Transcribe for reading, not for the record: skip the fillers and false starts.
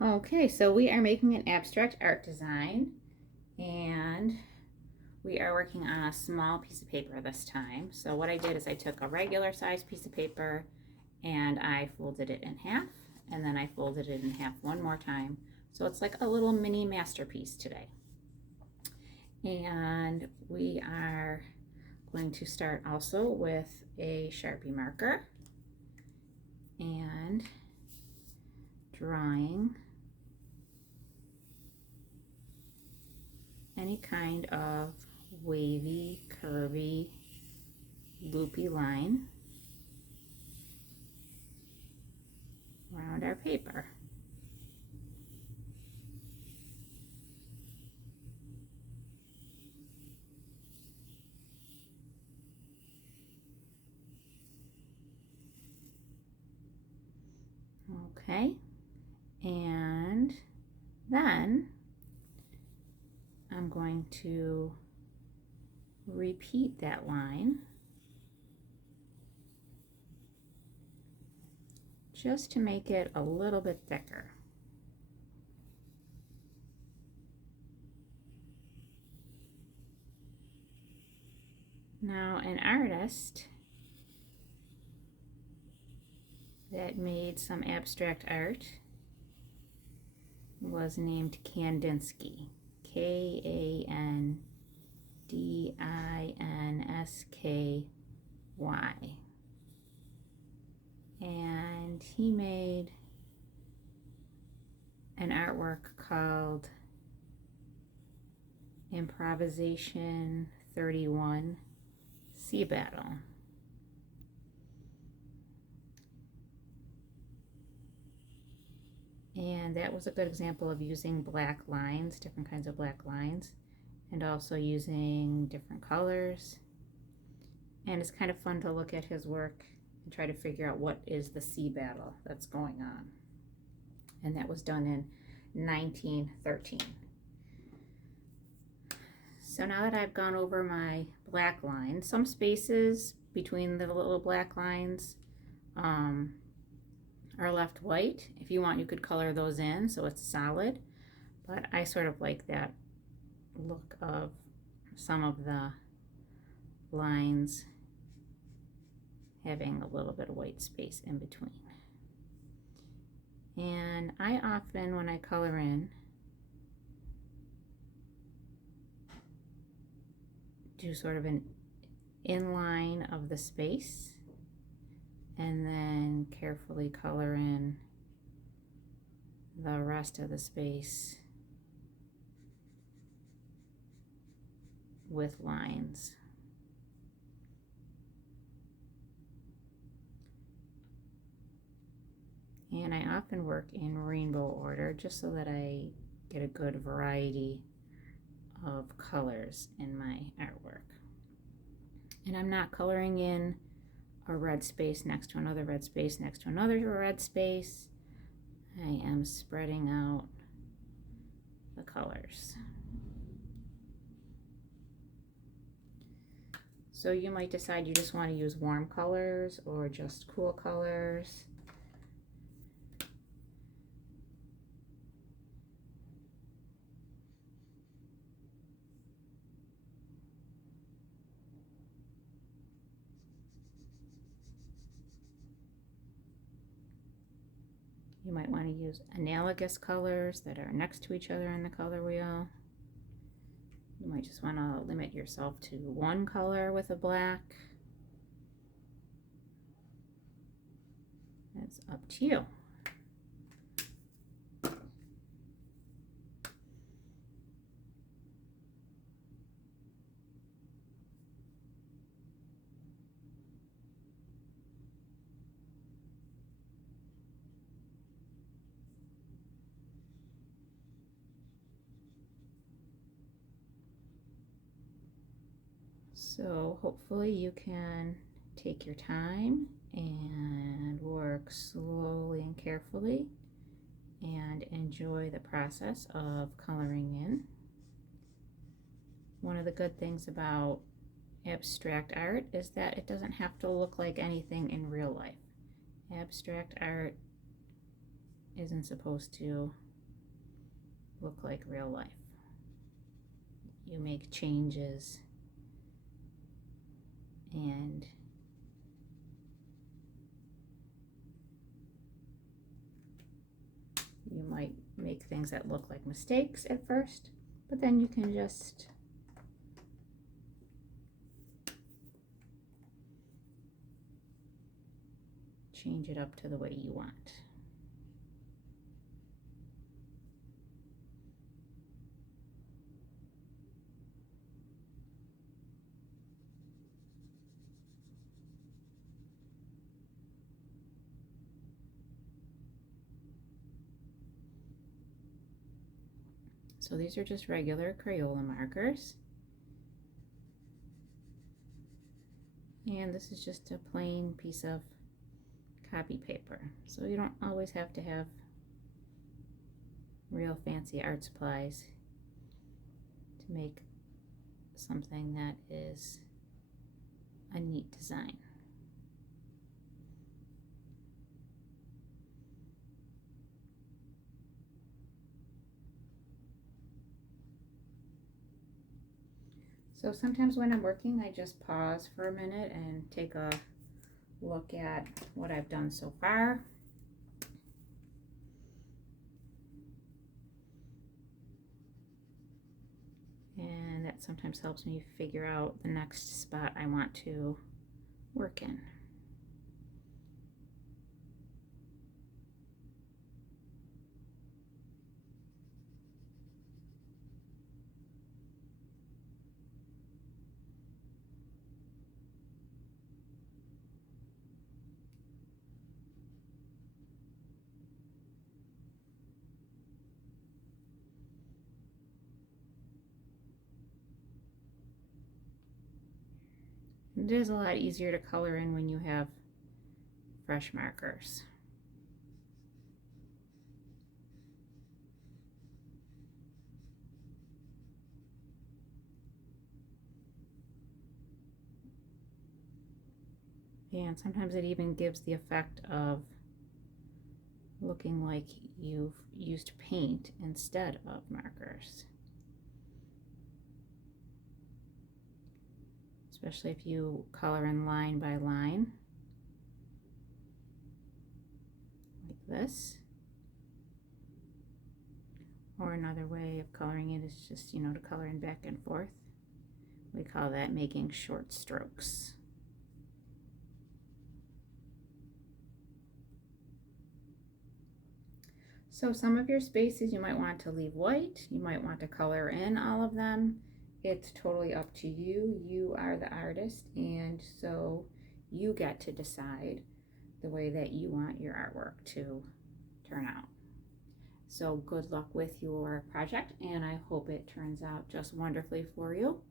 Okay, so we are making an abstract art design, and we are working on a small piece of paper this time. So what I did is I took a regular size piece of paper and I folded it in half, and then I folded it in half one more time. So it's like a little mini masterpiece today. And we are going to start also with a Sharpie marker and drawing any kind of wavy, curvy, loopy line around our paper. Okay, and then I'm going to repeat that line just to make it a little bit thicker. Now, an artist that made some abstract art was named Kandinsky. Kandinsky. And he made an artwork called Improvisation 31 Sea Battle. And that was a good example of using black lines, different kinds of black lines, and also using different colors. And it's kind of fun to look at his work and try to figure out what is the sea battle that's going on. And that was done in 1913. So now that I've gone over my black lines, some spaces between the little black lines are left white. If you want, you could color those in so it's solid, but I sort of like that look of some of the lines having a little bit of white space in between. And I often, when I color in, do sort of an inline of the space and then carefully color in the rest of the space with lines. And I often work in rainbow order just so that I get a good variety of colors in my artwork. And I'm not coloring in a red space next to another red space next to another red space. I am spreading out the colors. So you might decide you just want to use warm colors or just cool colors. You might want to use analogous colors that are next to each other in the color wheel. You might just want to limit yourself to one color with a black. It's up to you. So hopefully you can take your time and work slowly and carefully and enjoy the process of coloring in. One of the good things about abstract art is that it doesn't have to look like anything in real life. Abstract art isn't supposed to look like real life. You make changes and you might make things that look like mistakes at first, but then you can just change it up to the way you want. So these are just regular Crayola markers. And this is just a plain piece of copy paper. So you don't always have to have real fancy art supplies to make something that is a neat design. So sometimes when I'm working, I just pause for a minute and take a look at what I've done so far. And that sometimes helps me figure out the next spot I want to work in. It is a lot easier to color in when you have fresh markers. And sometimes it even gives the effect of looking like you've used paint instead of markers. Especially if you color in line by line, like this. Or another way of coloring it is just, to color in back and forth. We call that making short strokes. So some of your spaces you might want to leave white, you might want to color in all of them. It's totally up to you. You are the artist, and so you get to decide the way that you want your artwork to turn out. So good luck with your project, and I hope it turns out just wonderfully for you.